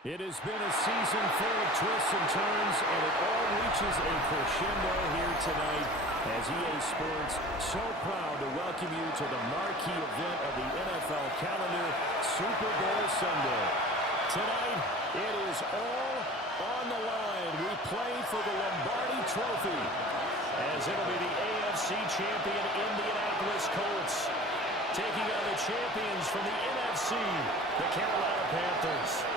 It has been a season full of twists and turns, and it all reaches a crescendo here tonight as EA Sports so proud to welcome you to the marquee event of the NFL calendar, Super Bowl Sunday. Tonight, it is all on the line. We play for the Lombardi Trophy, as it'll be the AFC champion Indianapolis Colts taking on the champions from the NFC, the Carolina Panthers.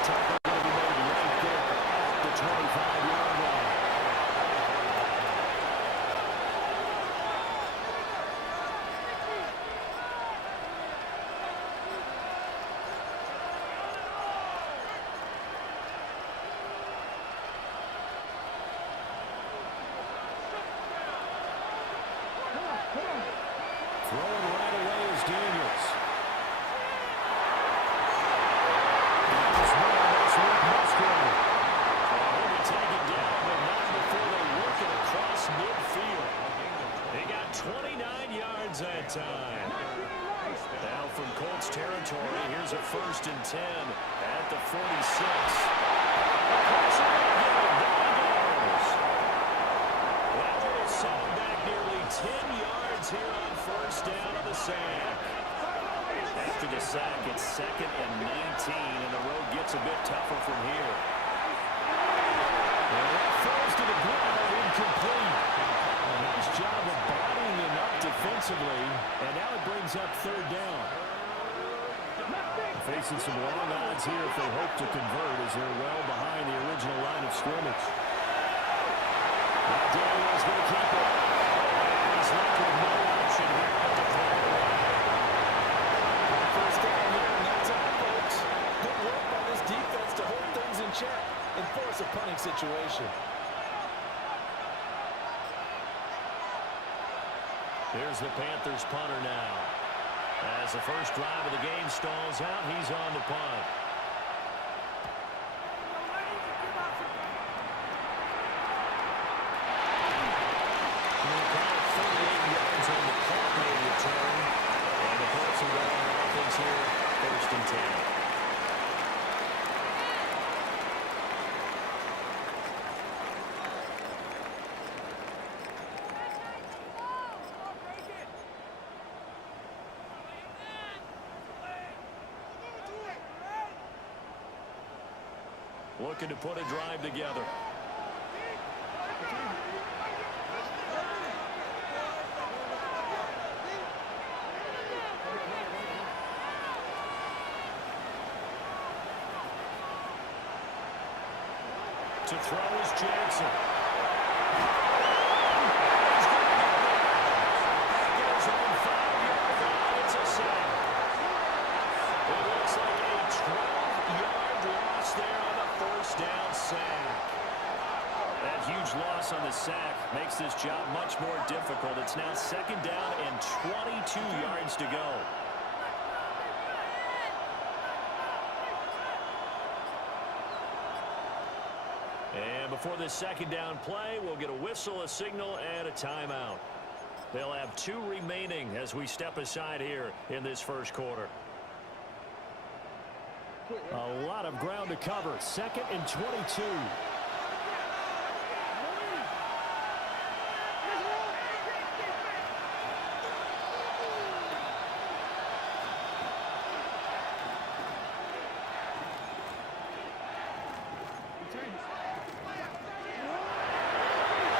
Tackle going to be made right there at the 25-yard line. Throwing right away is Daniels. That time. Now from Colts territory, here's a 1st and 10 at the 46. That will send him back nearly 10 yards here on 1st down of the sack. After the sack, it's 2nd and 19, and the road gets a bit tougher from here. And that falls to the ground, incomplete. Nice job of bodying him up defensively, and now it brings up 3rd down. Facing some long odds here if they hope to convert, as they're well behind the original line of scrimmage. Now Daniel's going to keep it. He's left with no option here at the 40. 1st down here, and that's it, folks. Good work by this defense to hold things in check and force a punting situation. Here's the Panthers punter now. As the first drive of the game stalls out, he's on to punt. We'll call it 38 yards on the punt made return. And the Colts are going on offense here, 1st and 10. Looking to put a drive together. To throw is Jackson. Goes on 5-yard line. It's a sack. It looks like a 12-yard loss there on the 1st down sack. That huge loss on the sack makes this job much more difficult. It's now 2nd down and 22 yards to go. And before this 2nd down play, we'll get a whistle, a signal, and a timeout. They'll have 2 remaining as we step aside here in this 1st quarter. A lot of ground to cover. 2nd and 22.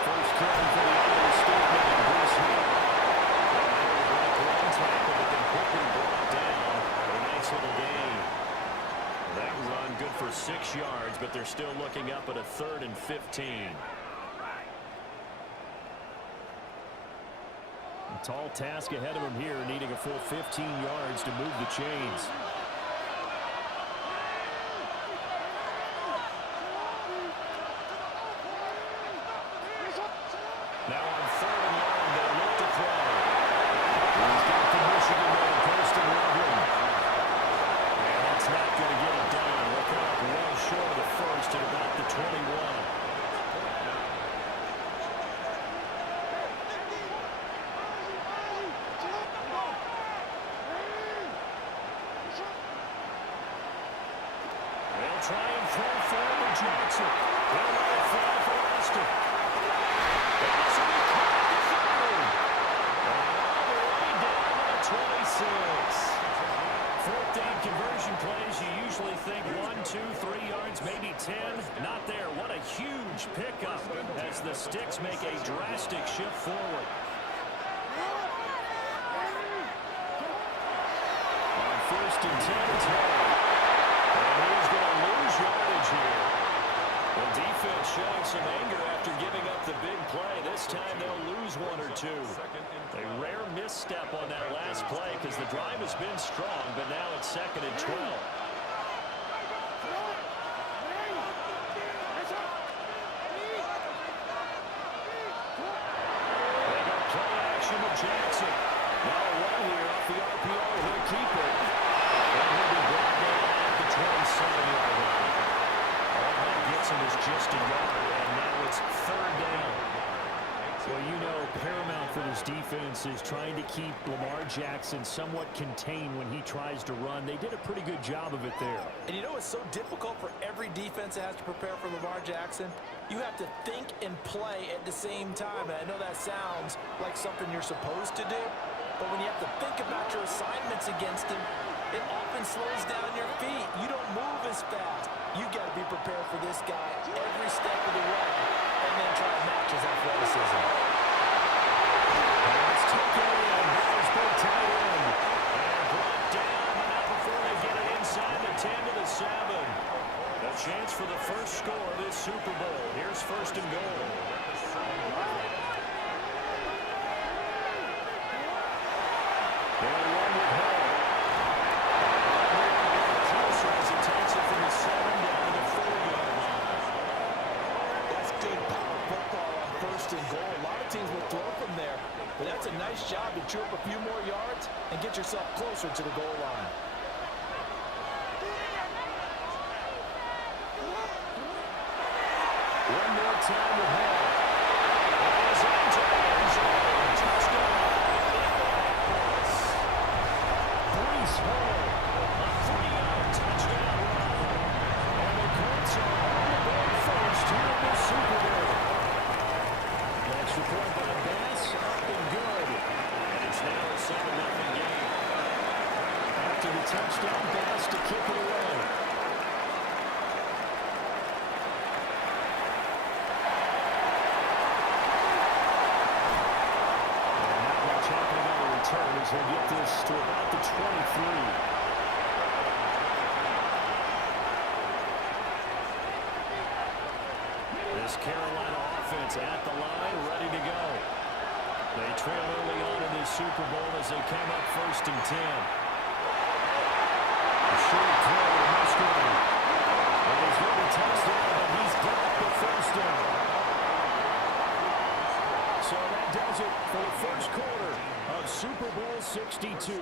First down for the Iowa State man, Bruce Hill. One tackle, but then quickly brought down. A nice little gain. That run good for 6 yards, but they're still looking up at a 3rd and 15. A tall task ahead of him here, needing a full 15 yards to move the chains. Now on 3rd and long, they'll look to throw. He's got the Michigan man, Kirsten Rugland. And that's not going to get it done. We'll come up well short of the 1st at about the 21. They'll try and throw forward Jackson. They'll let it fly for Lester. And this will be caught at the 30. And all the way down to the 26. Fourth down conversion plays, you usually think 1, 2, 3 yards, maybe 10. Not there. What a huge pickup as the Sticks make a drastic shift forward. On first and 10, it's Hall. And he's going to lose yardage here. The defense showing some anger after giving up the big play. This time they'll lose 1 or 2. A rare misstep on that last play because the drive has been strong, but now it's 2nd and 12. They got play action with Jackson. Now a run here off the RPO. He'll keep it. And he'll be brought down at the 27-yard line. All that gets him is just a yard, and now it's 3rd down. Well, you know, paramount for this defense is trying to keep Lamar Jackson somewhat contained when he tries to run. They did a pretty good job of it there. And you know it's so difficult for every defense that has to prepare for Lamar Jackson? You have to think and play at the same time. And I know that sounds like something you're supposed to do, but when you have to think about your assignments against him, it often slows down your feet. You don't move as fast. You've got to be prepared for this guy every step of the way and then try to match his athleticism. It's taken in. There's big tight end. And brought down, but not before they get it inside the 10 to the 7. A chance for the first score of this Super Bowl. Here's 1st and goal. They'll run with Hall. Closer as he takes it from the 7 down to the 4-yard line. That's good power football on 1st and goal. A lot of teams will throw from there, but that's a nice job to chew up a few more yards and get yourself closer to the goal line. One more time with Hall. As into the end zone. Touchdown. Breece Hall. A 3-yard touchdown run. And the Colts are on the board first here in the Super Bowl. Extra point by Bass. Up and good. And it's now a 7-0 game. After the touchdown, Bass to kick it away. As he'll get this to about the 23. This Carolina offense at the line, ready to go. They trail early on in this Super Bowl as they come up 1st and 10. A short throw to Musgrave. And he's going to be touchdown, but he's got the first down. So that does it for the first quarter of Super Bowl 62.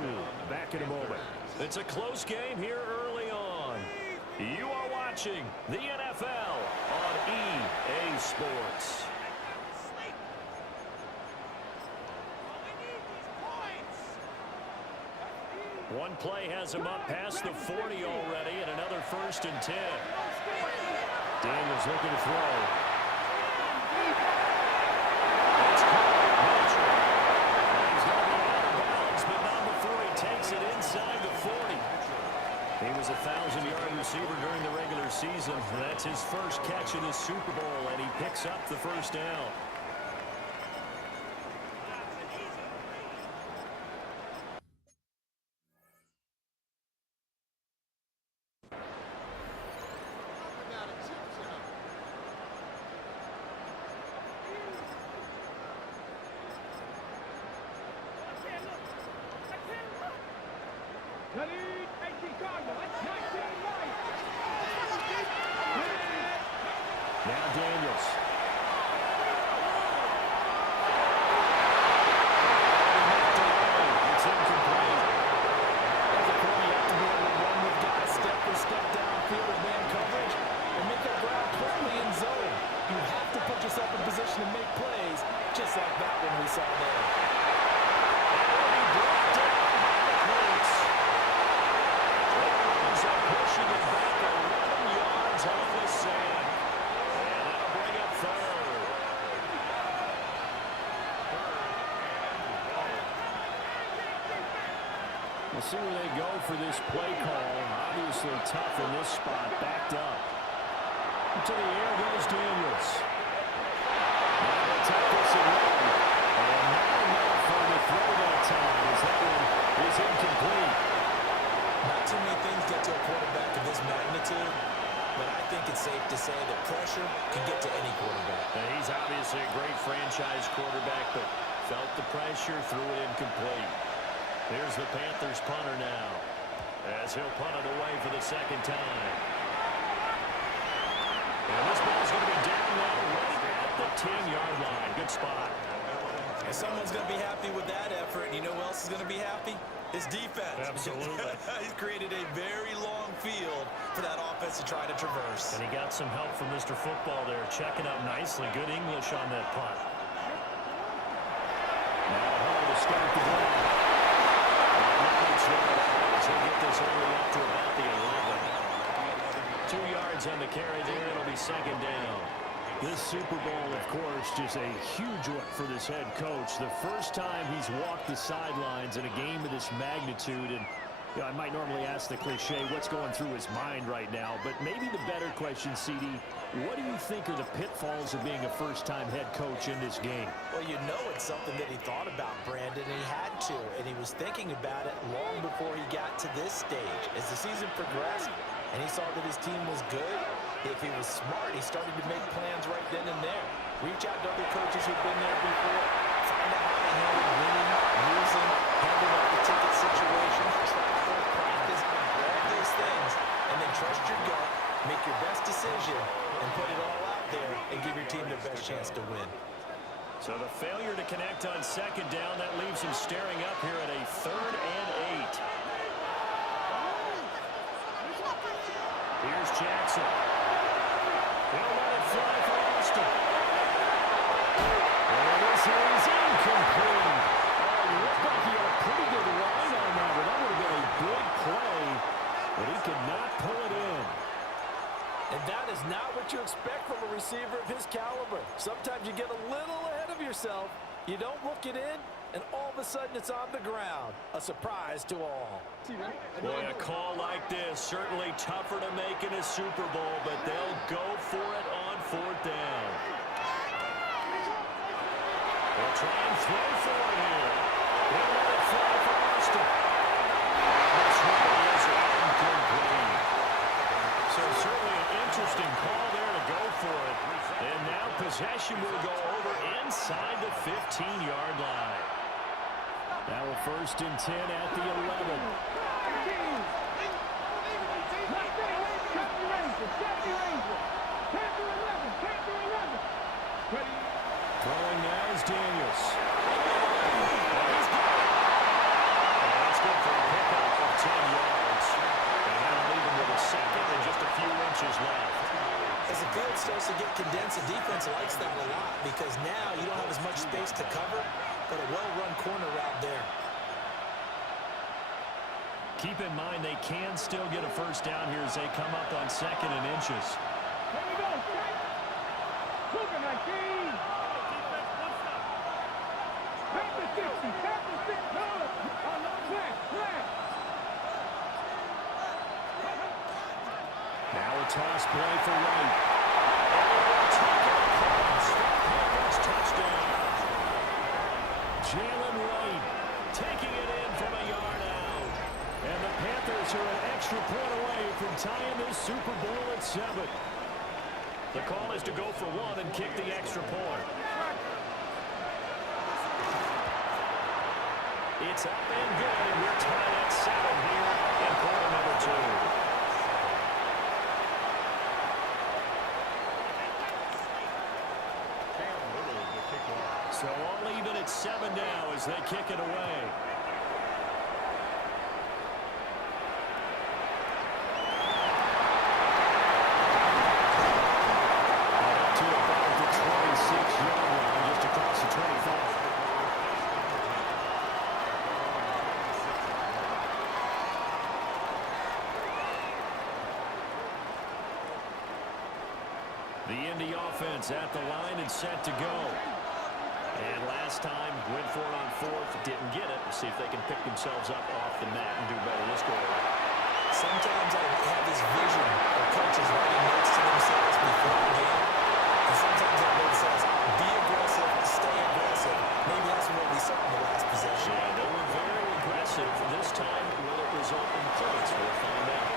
Back in a moment. It's a close game here early on. You are watching the NFL on EA Sports. One play has him up past the 40 already, and another 1st and 10. Daniels looking to throw. It's caught. Mitchell. He's going to be out of bounds, but not before he takes it inside the 40. He was a 1,000-yard receiver during the regular season. That's his first catch of the Super Bowl, and he picks up the first down. Now Daniels. It's incomplete. As a corner, you have to be able to run with guys step for step downfield with man coverage and make that ground quickly in zone. You have to put yourself in position to make plays, just like that one we saw there. And he brought down by the Colts. They ends up pushing it back 11 yards. We'll see where they go for this play call. Obviously tough in this spot, backed up. To the air goes Daniels. Now they take this away. And not enough on the throw that time as that one is incomplete. Not too many things get to a quarterback of this magnitude, but I think it's safe to say that pressure can get to any quarterback. Now, he's obviously a great franchise quarterback, but felt the pressure, threw it incomplete. Here's the Panthers punter now, as he'll punt it away for the second time. And this ball's going to be down now right at the 10-yard line. Good spot. And someone's going to be happy with that effort. And you know who else is going to be happy? His defense. Absolutely. He's created a very long field for that offense to try to traverse. And he got some help from Mr. Football there, checking up nicely. Good English on that punt. Now Hull to start the drive. He'll get this early up to about the 11. 2 yards on the carry there. It'll be second down. This Super Bowl, of course, just a huge one for this head coach. The first time he's walked the sidelines in a game of this magnitude. And you know, I might normally ask the cliche, what's going through his mind right now? But maybe the better question, CD, what do you think are the pitfalls of being a first-time head coach in this game? Well, you know it's something that he thought about, Brandon, and he had to. And he was thinking about it long before he got to this stage. As the season progressed and he saw that his team was good, if he was smart, he started to make plans right then and there. Reach out to other coaches who've been there before. Find out how to handle winning, losing, handling up the ticket situations, travel, practice, all those things. And then trust your gut, make your best decision, and put it all out there and give your team their best chance to win. So the failure to connect on second down, that leaves him staring up here at a 3rd and 8. Here's Jackson. He'll let it fly for Austin. And this is incomplete. Oh, it looked like he had a pretty good line on that, but that would have been a big play, but he could not pull it in. And that is not what you expect from a receiver of his caliber. Sometimes you get a little ahead of yourself. You don't look it in, and all of a sudden it's on the ground. A surprise to all. Boy, a call like this, certainly tougher to make in a Super Bowl, but they'll go for it on 4th down. They'll try and throw for it here. They'll let it fly for Austin. This one is incomplete. So certainly an interesting call there to go for it. And now possession will go over inside the 15-yard line. Now a 1st and 10 at the 11. Throwing now is Daniels. He's got it. That's good for a pickup of 10 yards. And that'll leave him with a second and just a few inches left. As the field starts to get condensed, the defense likes that a lot because now you don't have as much space to cover, but a well-run corner route there. Keep in mind they can still get a 1st down here as they come up on 2nd and inches. Here we go, straight. Moving like these. Panther 60, Panther 6, good. On the flat. Now a toss play for Wright. Touchdown. Jalen Wright taking it in from a yard out. And the Panthers are an extra point away from tying this Super Bowl at 7. The call is to go for 1 and kick the extra point. It's up and good, and we're tied at 7 here in quarter number 2. So all even at 7 now as they kick it away. Up to about the 26-yard line, just across the 25. The Indy offense at the line and set to go. And last time, went for it on fourth, didn't get it. Let's see if they can pick themselves up off the mat and do better this go around. Sometimes I have this vision of coaches writing notes to themselves before a game. And sometimes that note says, be aggressive, stay aggressive. Maybe that's what we saw in the last possession. Yeah, they were very aggressive. This time, will it result in points? We'll find out.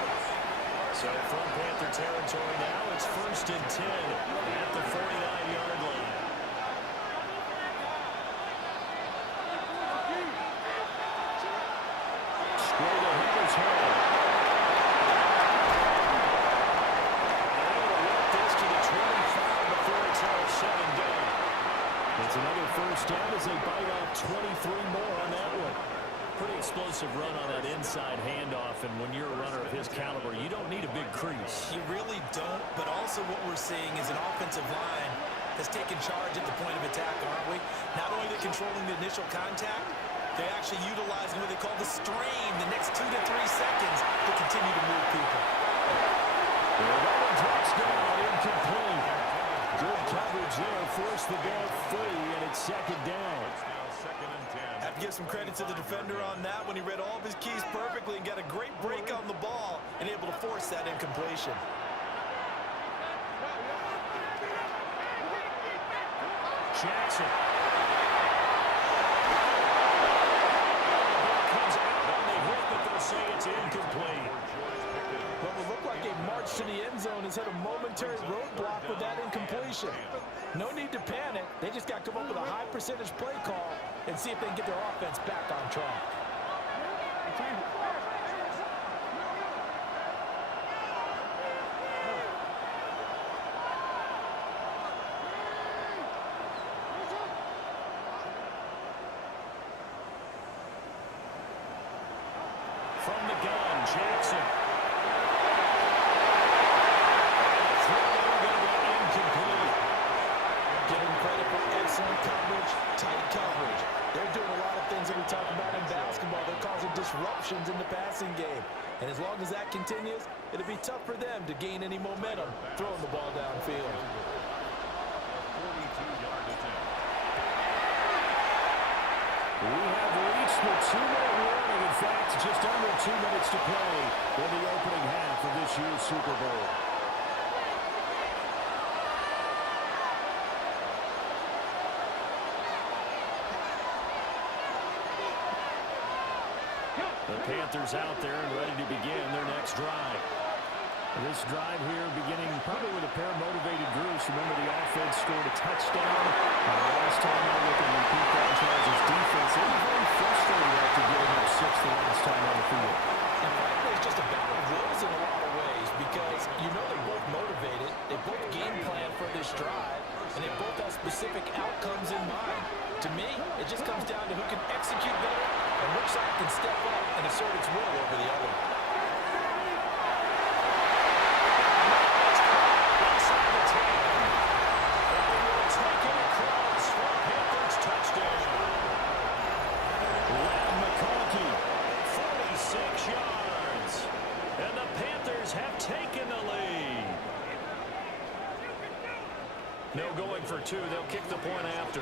So from Panther territory now, it's 1st and 10 at the 49-yard line. Straight ahead is Hill. Able to work this to the 25 before it's all said and done. It's another first down as they bite off 23 more on that one. Pretty explosive run on that inside handoff, and when you're a runner of his caliber, you don't need a big crease. You really don't, but also what we're seeing is an offensive line that's taken charge at the point of attack, aren't we? Not only are they controlling the initial contact, they're actually utilizing what they call the strain the next 2 to 3 seconds to continue to move people. That one drops down, incomplete. Good coverage there, forced the ball free, and it's 2nd down. I have to give some credit to the defender on that when he read all of his keys perfectly and got a great break on the ball and able to force that incompletion. Jackson. Comes out on the hit, but they'll say it's incomplete. What will look like a march to the end zone has hit a momentary roadblock with that incompletion. No need to panic. They just got to come up with a high percentage play call and see if they can get their offense back on track. From the gun, Jackson. Excellent coverage, tight coverage. They're doing a lot of things that we talk about in basketball. They're causing disruptions in the passing game. And as long as that continues, it'll be tough for them to gain any momentum throwing the ball downfield. We have reached the 2-minute warning. In fact, just under 2 minutes to play in the opening half of this year's Super Bowl. The Panthers out there and ready to begin their next drive. This drive here beginning probably with a pair of motivated groups. Remember, the offense scored a touchdown. The last time I looked at Pete Charles' defense, they were very frustrated after giving up 6 the last time on the field. And frankly, it's just a battle of wills in a lot of ways because you know they're both motivated. They both game plan for this drive, and they both have specific outcomes in mind. To me, it just comes down to who can execute better and which side can step up and assert its will over the other. No going for 2. They'll kick the point after.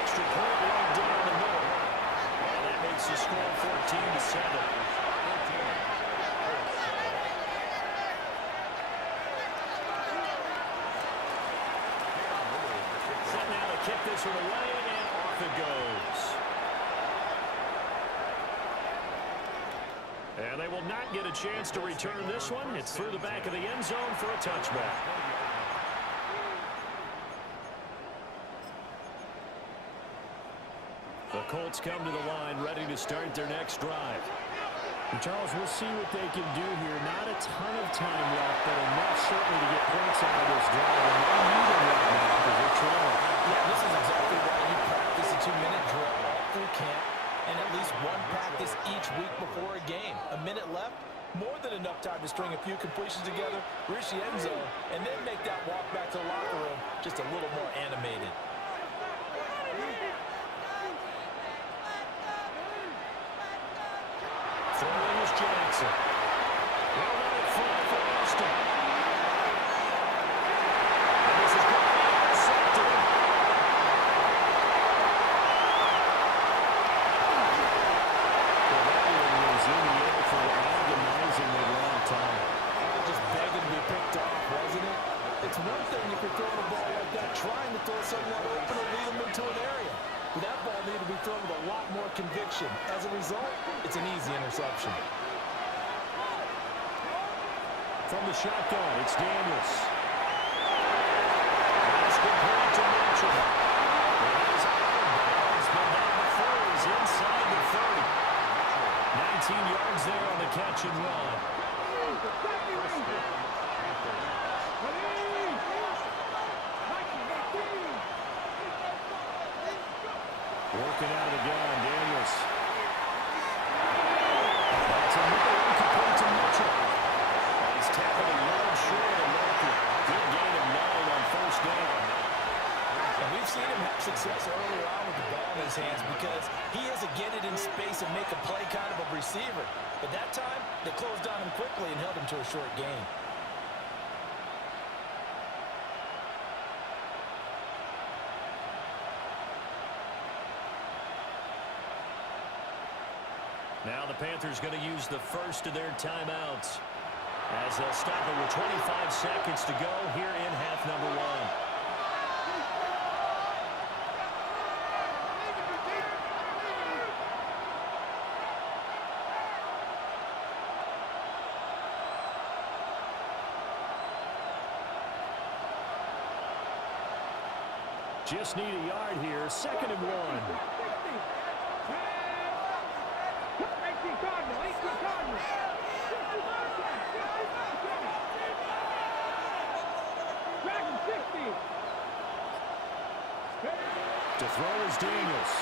Extra point right down the middle. And that makes the score 14-7. Set now to kick this one away, and off it goes. And they will not get a chance to return this one. It's through the back of the end zone for a touchback. The Colts come to the line, ready to start their next drive. And Charles, we'll see what they can do here. Not a ton of time left, but enough certainly to get points out of this drive. And they need them right now because they're trailing. Yeah, this is exactly why you practice a 2-minute drill all through camp. And at least one practice each week before a game. A minute left, more than enough time to string a few completions together, reach the end zone, and then make that walk back to the locker room just a little more animated. Throwing is Jackson. Well, for Austin. From the shotgun, it's Daniels. That's good point to Mitchell. It is out of bounds, but now the throw is inside the 30. 19 yards there on the catch and run. Working out of the gun, Daniels. That's another incomplete to Mitchell. He's tackled a yard short of Walker. Good gain of 9 on first down. And we've seen him have success earlier on with the ball in his hands because he has to get it in space and make a play kind of a receiver. But that time, they closed on him quickly and held him to a short gain. Now the Panthers going to use the first of their timeouts as they'll stop it with 25 seconds to go here in half number 1. Just need a yard here, 2nd and 1. To throw is Daniels.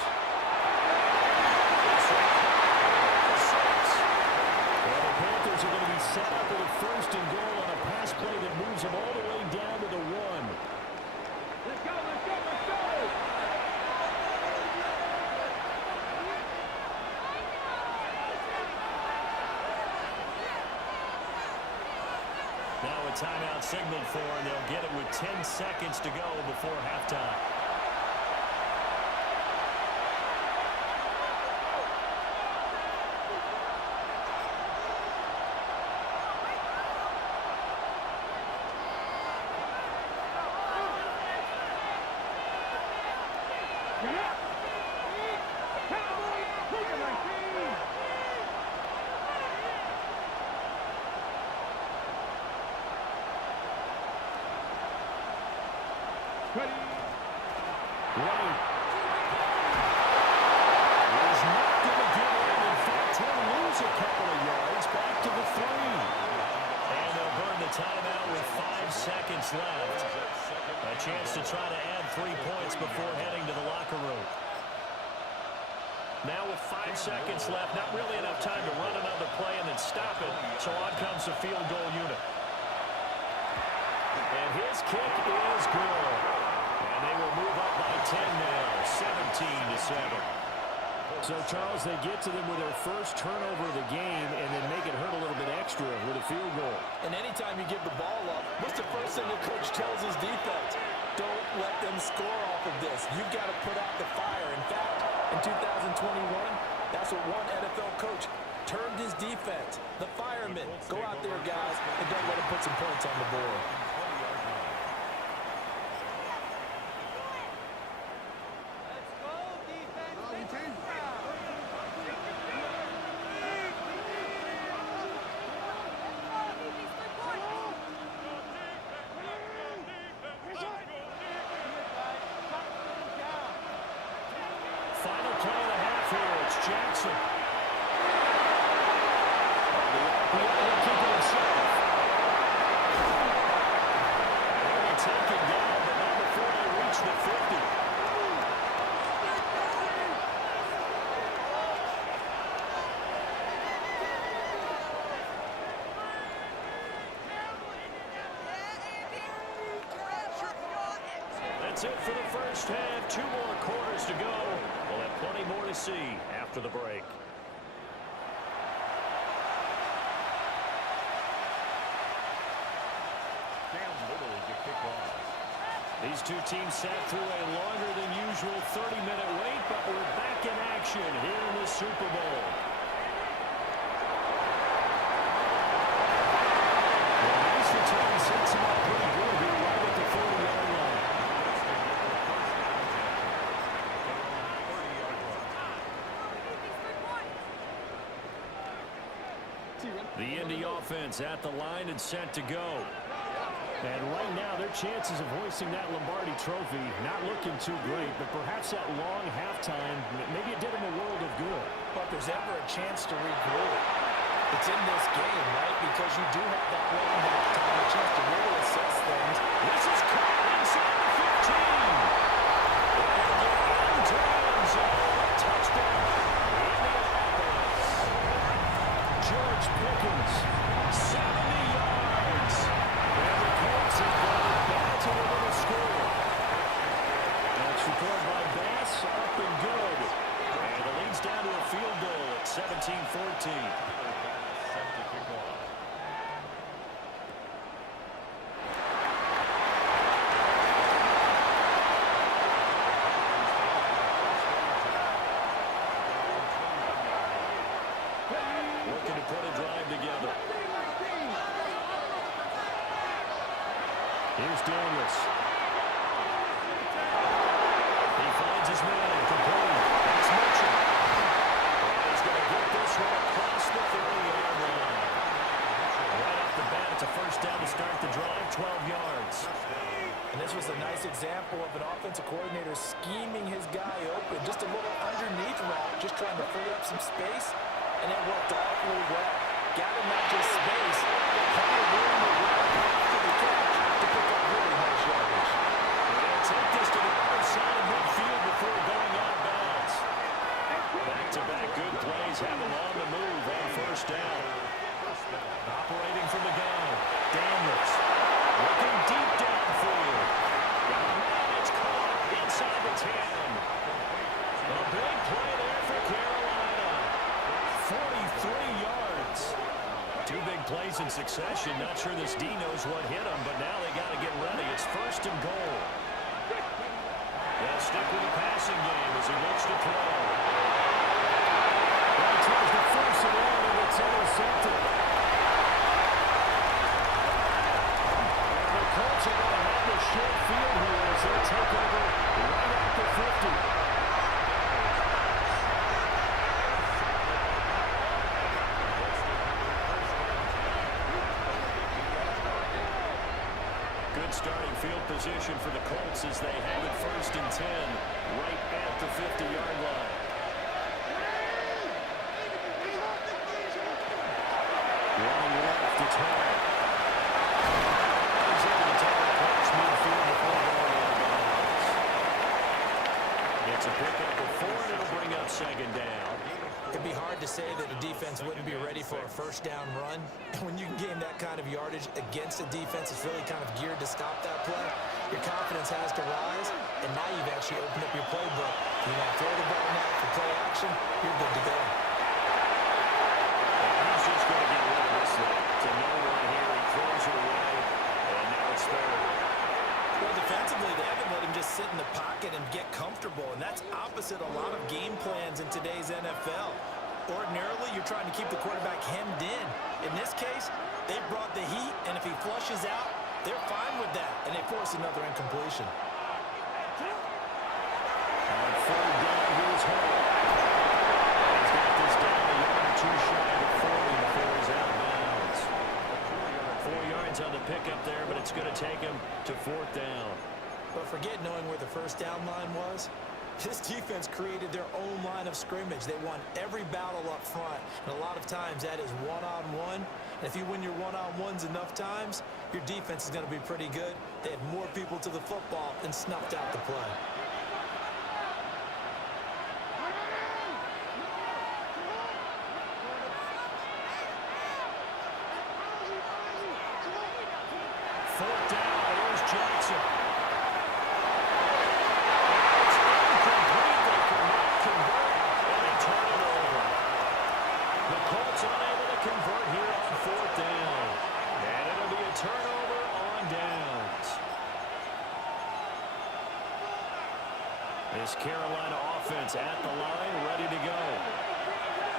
Well, the Panthers are going to be set up with a 1st and goal on a pass play that moves them all the way down to the 1. Let's go, let's go, let's go! Now a timeout signaled for, and they'll get it with 10 seconds to go before halftime. Ready? Right. He's not going to get in. In fact, he'll lose a couple of yards back to the 3. And they'll burn the timeout with 5 seconds left. A chance to try to add 3 points before heading to the locker room. Now with 5 seconds left, not really enough time to run another play and then stop it. So on comes the field goal unit. And his kick is good. And they will move up by 10 now, 17-7. So, Charles, they get to them with their first turnover of the game and then make it hurt a little bit extra with a field goal. And anytime you give the ball up, what's the first thing the coach tells his defense? Don't let them score off of this. You've got to put out the fire. In fact, in 2021, that's what one NFL coach termed his defense. The firemen. Go out there, guys, and don't let them put some points on the board. Final play and a half here. It's Jackson. He'll keep it himself. And he'll take it down, but not before they reach the 50. That's it for the first half. 2 more quarters to go. We'll have plenty more to see after the break. These two teams sat through a longer than usual 30-minute wait, but we're back in action here in the Super Bowl. Well, nice return sets him up pretty good here right at the 40-yard line. The Indy offense at the line and set to go. And right now, their chances of hoisting that Lombardi trophy not looking too great, but perhaps that long halftime, maybe it did them a world of good. But there's ever a chance to regroup. It's in this game, right? Because you do have that long halftime, a chance to really assess things. This is caught inside the 15. And the end zone. Touchdown, Indianapolis. George Pickens, 70 yards. And the Colts have gone back to the little score. That's recorded by Bass, up and good. And it leads down to a field goal at 17-14. Looking to put a drive together. Here's Daniels. He finds his man. Complete. That's Mitchell. And he's going to get this one across the 30-yard line. Right off the bat, it's a first down to start the drive, 12 yards. And this was a nice example of an offensive coordinator scheming his guy open. Just a little underneath route, just trying to free up some space. And it worked awfully well. Got him not just space, but plenty of room to run after the catch to pick up really nice yardage. They'll take this to the other side of midfield before going out of bounds. Back-to-back good plays have him on the move on first down. Operating from the gun, Daniels. Looking deep downfield. Got a man, it's caught inside the 10. A big play there for Carolina. 43 yards. Two big plays in succession. Not sure this D knows what hit him, but now they got to get ready. It's first and goal. They'll stick with the passing game as he looks to throw. He tries to force it in, and it's intercepted. And the Colts are going to have the short field here as they take over right at the 50. Starting field position for the Colts as they have it first and 10 right at the 50-yard line. Running left, it's Hall. He's able to take it across midfield before going out of bounds. It's a pickup of 4, and it'll bring up second down. It'd be hard to say that the defense wouldn't be ready for a first down run. When you can gain that kind of yardage against a defense that's really kind of geared to stop that play, your confidence has to rise, and now you've actually opened up your playbook. You want to throw the ball now for play action, you're good to go. He's just going to get rid of this one. To no one here, he throws it away, and now it's third. Well, defensively, they haven't let him just sit in the pocket and get comfortable, and that's opposite a lot of game plans in today's NFL. Ordinarily, you're trying to keep the quarterback hemmed in. In this case, they brought the heat, and if he flushes out, they're fine with that, and they force another incompletion. On third down, here's Hall. He's got this down a yard or two shy of 40 before he's out of bounds. 4 yards on the pickup there, but it's going to take him to fourth down. But forget knowing where the first down line was. This defense created their own line of scrimmage. They won every battle up front, and a lot of times that is one-on-one. And if you win your one-on-ones enough times, your defense is going to be pretty good. They had more people to the football and snuffed out the play. Fourth down, here's Jackson. Unable to convert here on fourth down. And it'll be a turnover on downs. This Carolina offense at the line, ready to go.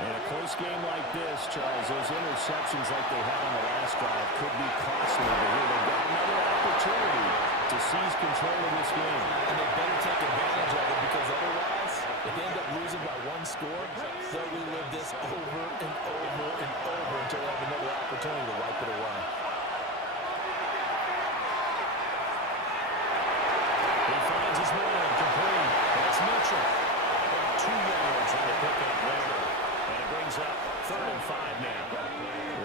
In a close game like this, Charles, those interceptions like they had on the last drive could be costly. But here they've got another opportunity to seize control of this game. And they better take advantage of it because otherwise If they end up losing by one score, they'll relive this over and over and over until they have another opportunity to wipe it away. He finds his man complete. That's Mitchell. 2 yards on the pickup there. And it brings up 3rd and 5 now.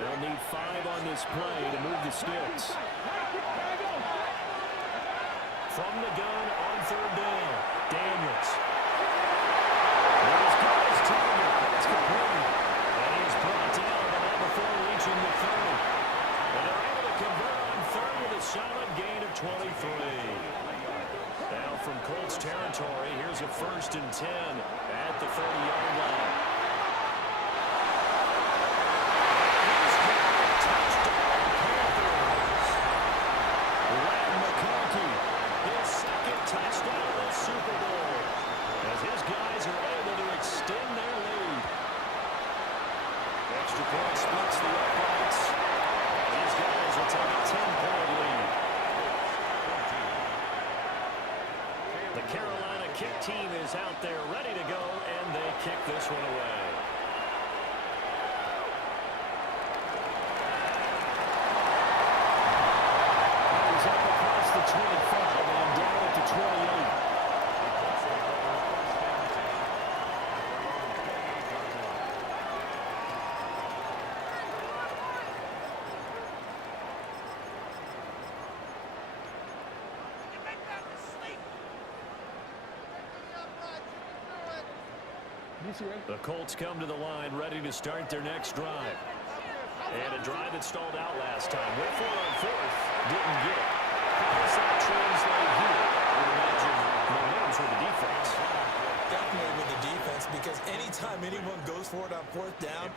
They'll need 5 on this play to move the sticks. From the gun on 3rd down, Daniels. He's got his target. That's complete. And he's brought down, but not before reaching the 30. And they're able to convert on 3rd with a solid gain of 23. Now from Colts territory, here's a 1st and 10 at the 30-yard line. He's got a touchdown, Panthers. Len McConkey, his 2nd touchdown of the Super Bowl, as his guys are able to extend their lead. Extra point splits the uprights. These guys will take a 10-point lead. The Carolina kick team is out there ready to go, and they kick this one away. He's up across the 25 and down at the 28. The Colts come to the line ready to start their next drive. And a drive that stalled out last time. Went for it on 4th. Didn't get it. How does that translate here? I would imagine momentum's with the defense. Definitely with the defense, because anytime anyone goes for it on 4th down,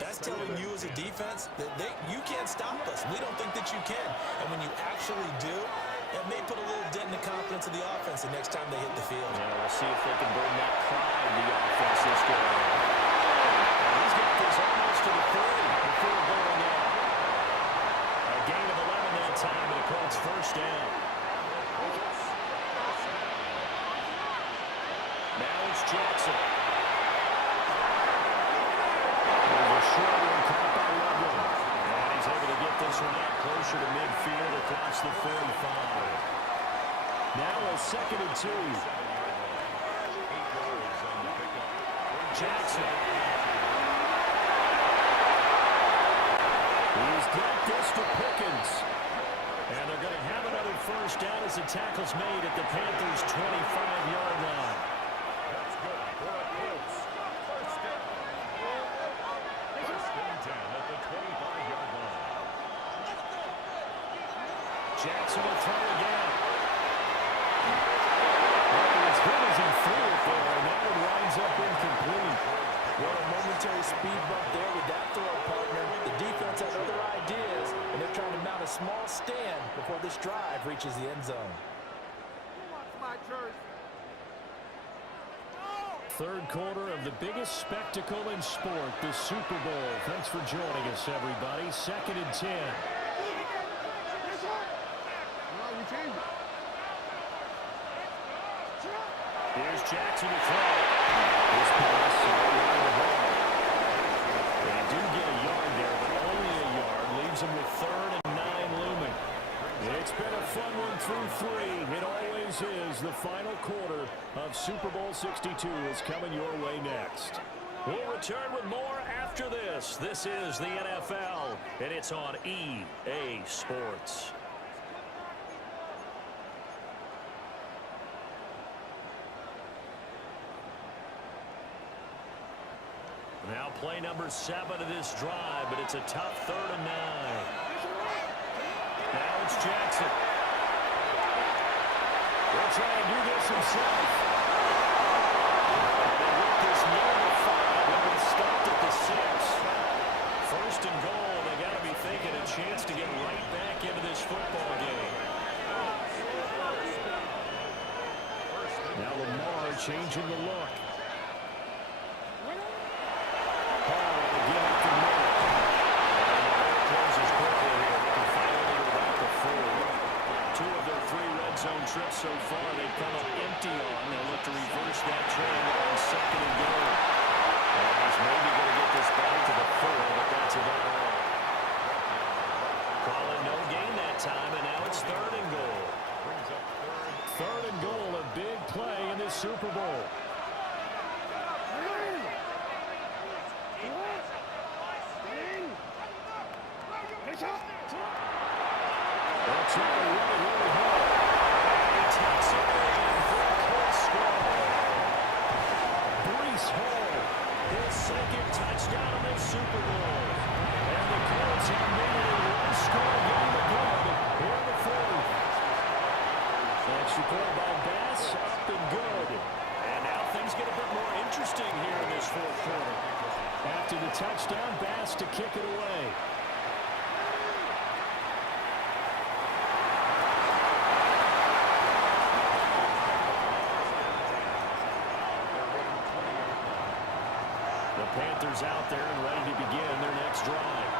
that's telling you as a defense that you can't stop us. We don't think that you can. And when you actually do, it may put a little dent in the confidence of the offense the next time they hit the field. Yeah, we'll see if they can bring that pride to the offense this game. And he's got this almost to the 30 before going out. A gain of 11 that time, and a Colts 1st down. Now it's Jackson. There's a short one caught by Logan. And he's able to get this one out closer to midfield across the 45. Now a 2nd and 2. Jackson. He's got this to Pickens. And they're going to have another 1st down as the tackle's made at the Panthers' 25-yard line. Jackson will throw again. Well, as good as he threw it there, and that one winds up incomplete. Well, a momentary speed bump there with that throw, partner. The defense has other ideas, and they're trying to mount a small stand before this drive reaches the end zone. Third quarter of the biggest spectacle in sport, the Super Bowl. Thanks for joining us, everybody. 2nd and 10. Here's Jackson to throw. This pass around the ball. They do get a yard there, but only a yard. Leaves them with 3rd and 9 looming. It's been a fun one through 3. It always is. The final quarter of Super Bowl 62 is coming your way next. We'll return with more after this. This is the NFL, and it's on EA Sports. Now play number 7 of this drive, but it's a tough 3rd and 9. Now it's Jackson. He'll try and do this himself. And with this near the 5, they'll be stopped at the 6. 1st and goal, they got to be thinking a chance to get right back into this football game. Now Lamar changing the look. Trips so far, they've come up empty on. They'll look to reverse that trend on second and goal. And he's maybe going to get this back to the 4, but that's about all. Call it no gain that time, and now it's 3rd and goal. Brings up 3rd and goal, a big play in this Super Bowl. They'll try to run it really hard. He takes it in for a close score. Breece Hall, His 2nd touchdown in the Super Bowl. and the Colts have made it a one-score game again here in the 4th. Extra point by Bass, up and good. And now things get a bit more interesting here in this 4th quarter. After the touchdown, Bass to kick it away. The Panthers out there and ready to begin their next drive.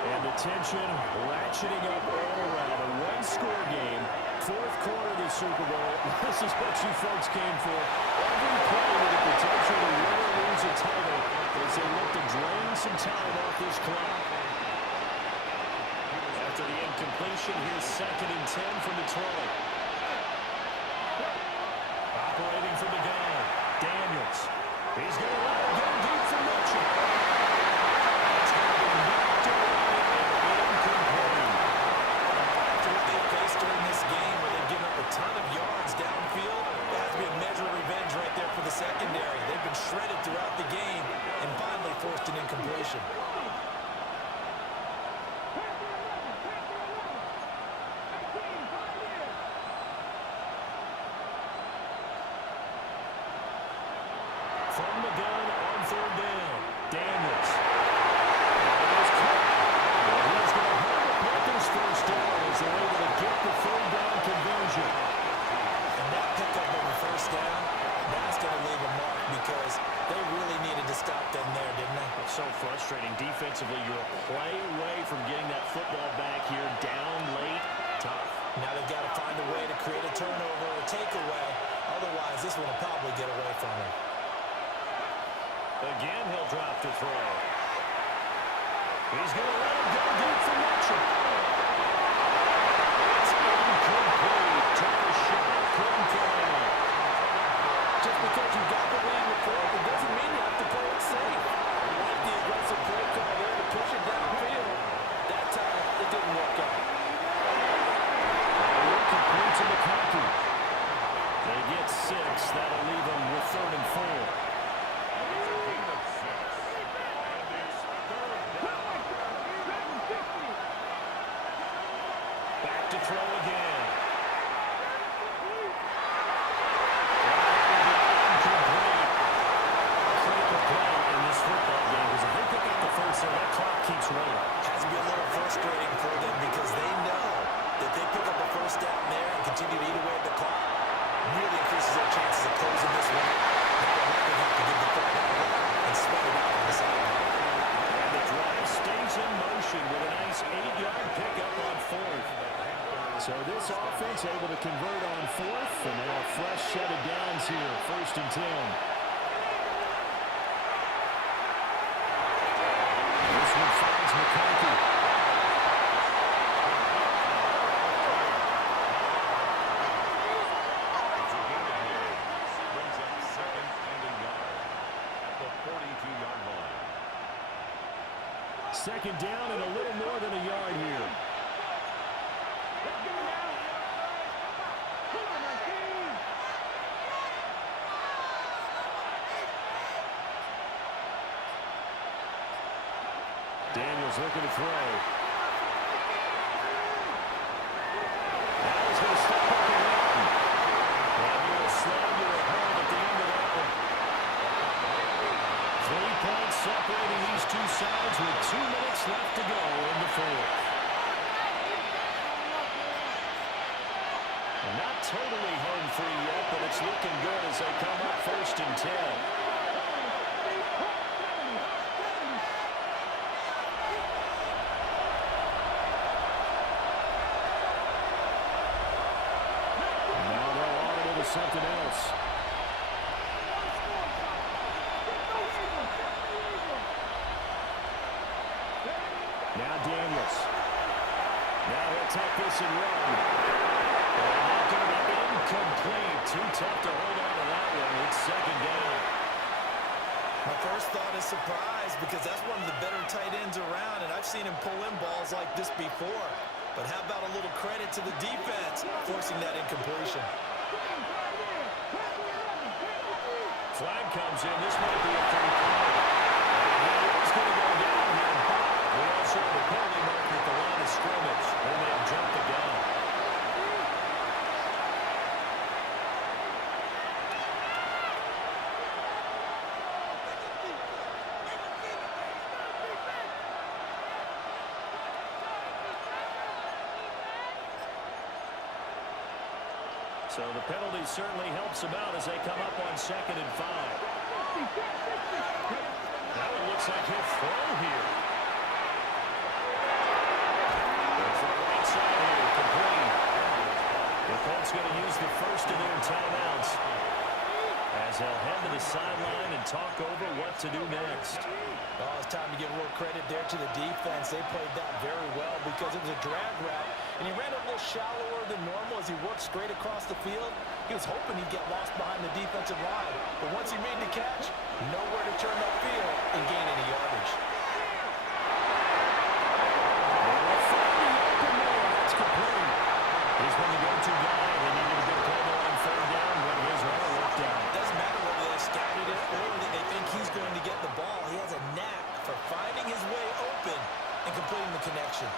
And the tension ratcheting up all around. A one-score game, 4th quarter of the Super Bowl. This is what you folks came for. Every play with the potential to win or lose a title as they look to drain some time off this clock. After the incompletion, here's 2nd and 10 from the 20. Operating from the gun, Daniels. He's going to let it go deep for Mitchell. It's going to be knocked away and incomplete. After what they faced during this game where they've given up a ton of yards downfield, that has to be a measure of revenge right there for the secondary. They've been shredded throughout the game and finally forced an incompletion. From the gun on 3rd down, Daniels. He's going to have the Panthers first down as they're able to get the 3rd down conversion. And that pickup on the 1st down, that's going to leave a mark because they really needed to stop them there, didn't they? It's so frustrating. Defensively, you're a play away from getting that football back here down late. Tough. Now they've got to find a way to create a turnover or a takeaway. Otherwise, this one will probably get away from them. Again, he'll drop to throw. He's going to let him go deep for Mitchell. It's incomplete. Took a shot. Couldn't throw it. Just because you got the lead before, it doesn't mean you have to play it safe. Like the aggressive play call there to push it downfield. That time, it didn't work out. Complete to McConkey. They get 6. That'll leave them with 3rd and 4. Back to throw again. Incomplete. Critical play in this football game because if they pick up the first there, that clock keeps running. Has to be a little frustrating for them because they know that they pick up a 1st down there and continue to eat away at the clock. Really increases their chances of closing this one. Now they're likely to have to give the football away and spread it out on the sideline. And the drive stays in motion with a nice 8-yard pickup on 4th. So this offense able to convert on 4th, and now a fresh set of downs here, 1st and 10. This one finds McConkey. Brings up 2nd and a yard at the 42-yard line. 2nd down and a little more than a yard here. Daniels looking to throw. Now he's going to step up and run. And he will slam to a home at the end of that one. 3 points separating these two sides with 2 minutes left to go in the 4th. Not totally home free yet, but it's looking good as they come up 1st and 10. Something else. Daniels. Now he'll take this and run. And that's going to be incomplete. Too tough to hold on to that one. It's second down. My first thought is surprise because that's one of the better tight ends around, and I've seen him pull in balls like this before. But how about a little credit to the defense forcing that incompletion? Flag comes in. This might be a free play. It's going to go down here. We also have a penalty mark at the line of scrimmage. They may have jumped the gun. So the penalty certainly helps them out as they come up on 2nd and 5. That one looks like he'll throw here. There's the right side here, complete. The Colts going to use the first of their timeouts as they'll head to the sideline and talk over what to do next. Oh, it's time to give a little credit there to the defense. They played that very well because it was a drag route, and he ran a little shallower than normal as he worked straight across the field. He was hoping he'd get lost behind the defensive line, but once he made the catch, nowhere to turn that field and gain any yardage. That's complete. He's been the go-to guy. They needed a big play on 3rd down when his run worked out. Doesn't matter whether they scouted it or they think he's going to get the ball. He has a knack for finding his way open and completing the connection.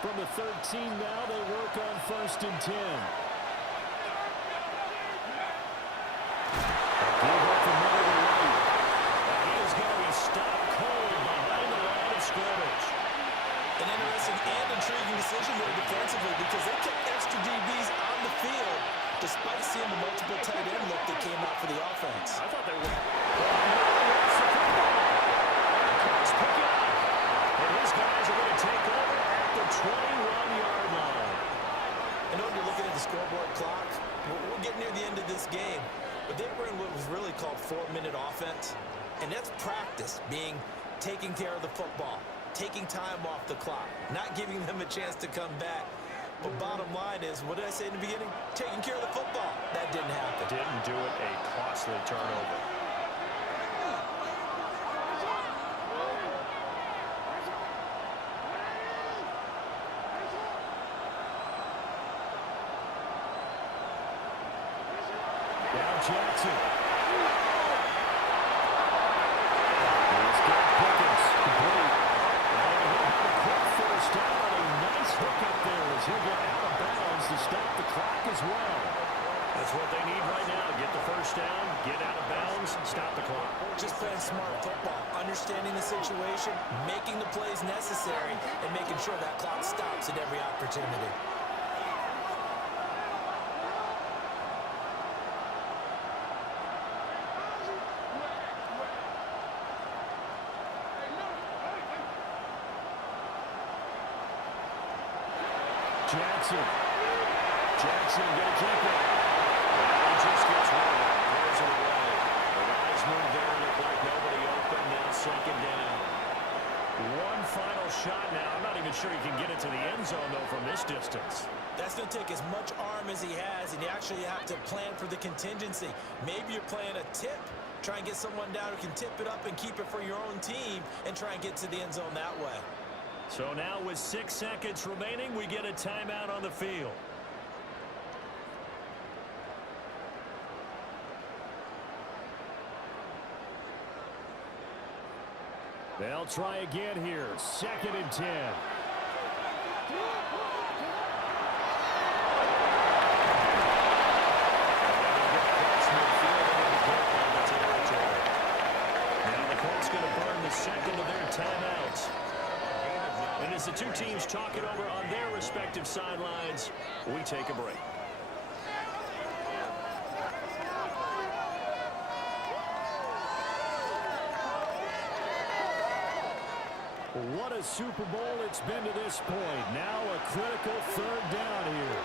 From the 13 now, they work on 1st and 10. Give up the middle to right. He is going to be stopped cold behind the line of scrimmage. An interesting and intriguing decision there defensively because they kept extra DBs on the field despite seeing the multiple tight end look that came out for the offense. I thought they were. Let's pick it up. And his guys are going to take over at the 21-yard line. I know you're looking at the scoreboard clock. We're getting near the end of this game. But they were in what was really called 4-minute offense. And that's practice, being taking care of the football, taking time off the clock, not giving them a chance to come back. But bottom line is, what did I say in the beginning? Taking care of the football. That didn't happen. Didn't do it. A costly turnover. Jackson. He's got Pickens. Complete. And he'll have a quick first down. A nice hook up there as he'll get out of bounds to stop the clock as well. That's what they need right now. Get the first down, get out of bounds, stop the clock. Just playing smart football, understanding the situation, making the plays necessary, and making sure that clock stops at every opportunity. Jackson going to keep it. He just gets rid of it. Throws it away. The Lions move there. Look like nobody open. Now 2nd down. One final shot now. I'm not even sure he can get it to the end zone, though, from this distance. That's going to take as much arm as he has, and you actually have to plan for the contingency. Maybe you're playing a tip. Try and get someone down who can tip it up and keep it for your own team and try and get to the end zone that way. So now with 6 seconds remaining, we get a timeout on the field. They'll try again here. 2nd and 10. Now the Colts going to burn the second of their timeouts. And as the two teams talk it over on their respective sidelines, we take a break. What a a Super Bowl it's been to this point. Now a critical third down here.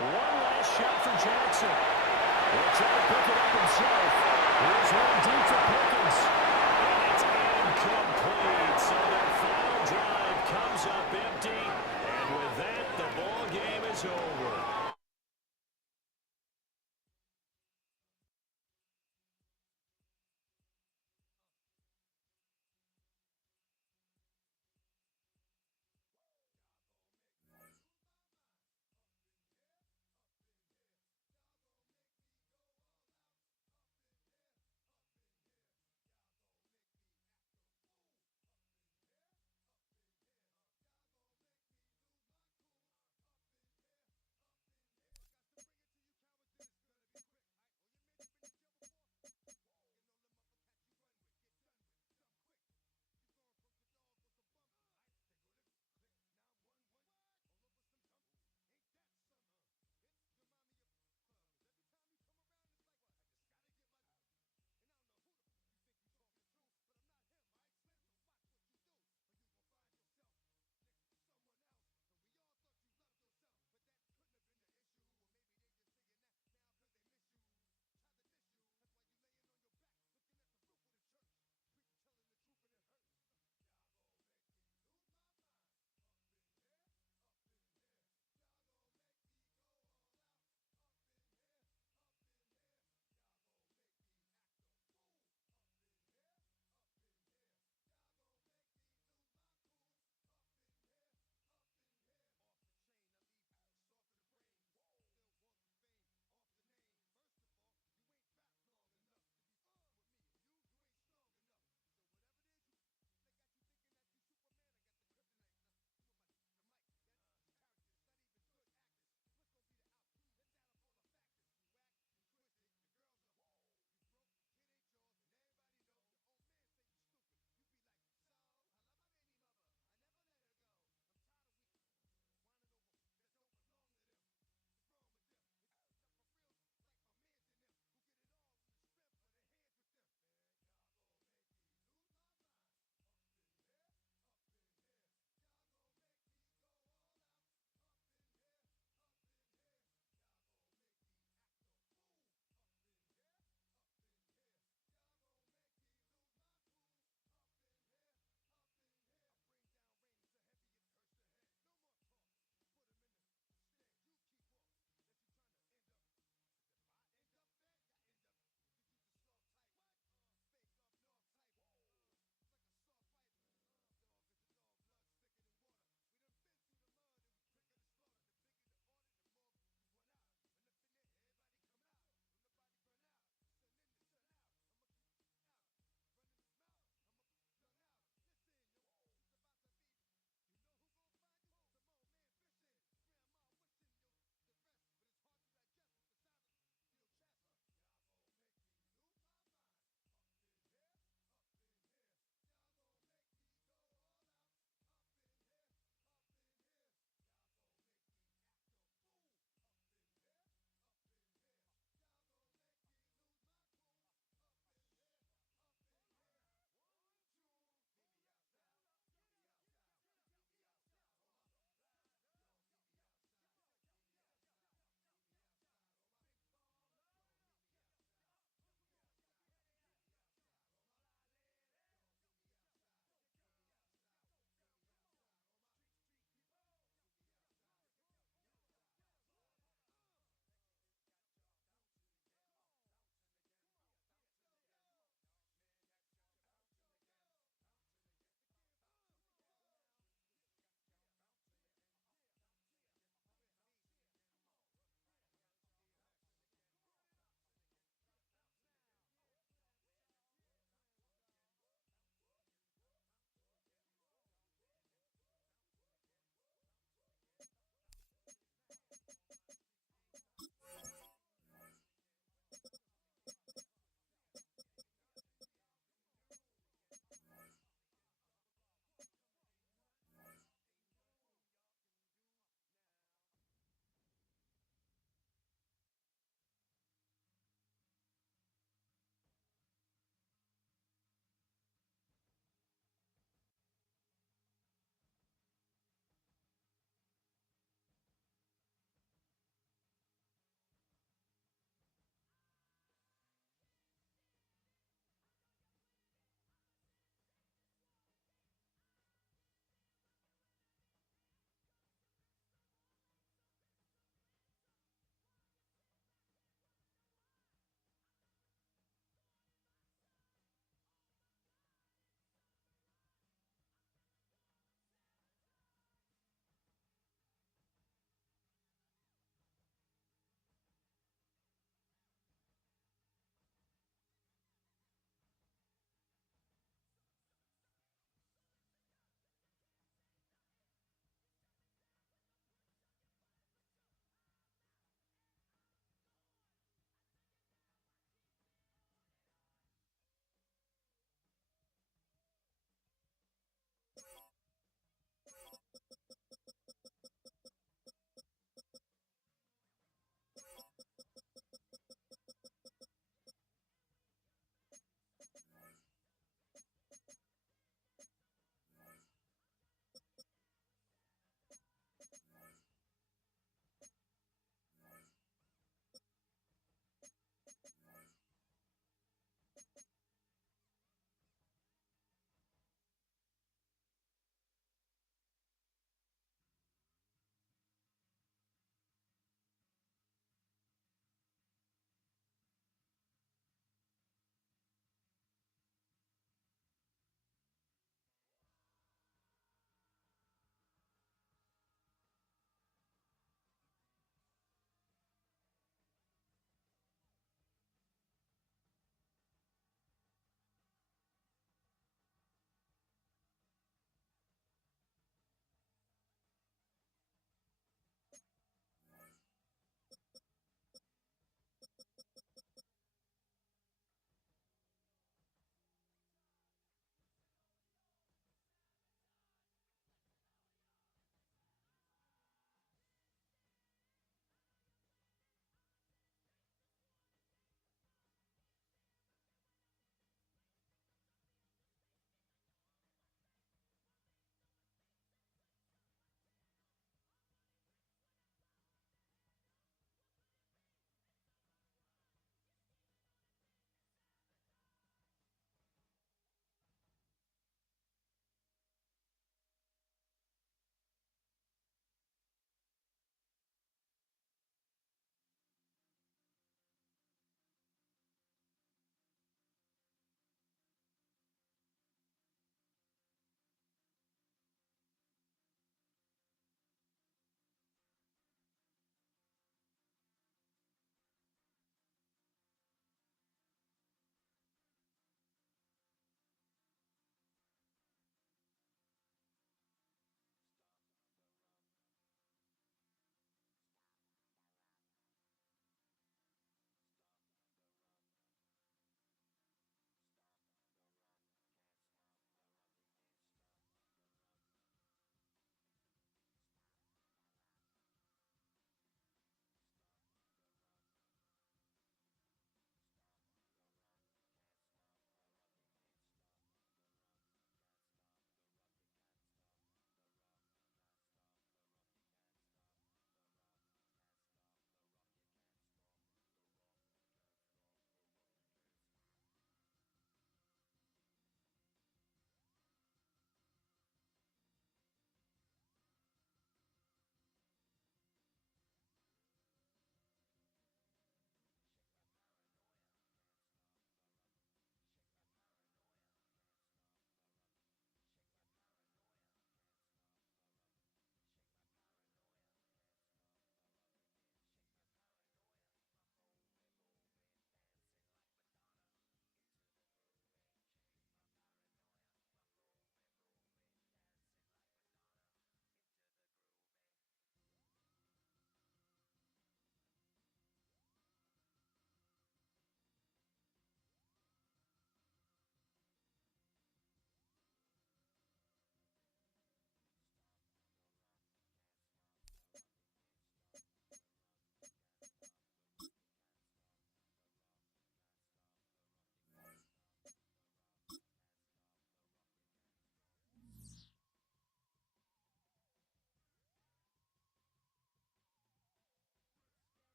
One last shot for Jackson. He'll try to pick it up himself. Here's one deep for Pickens.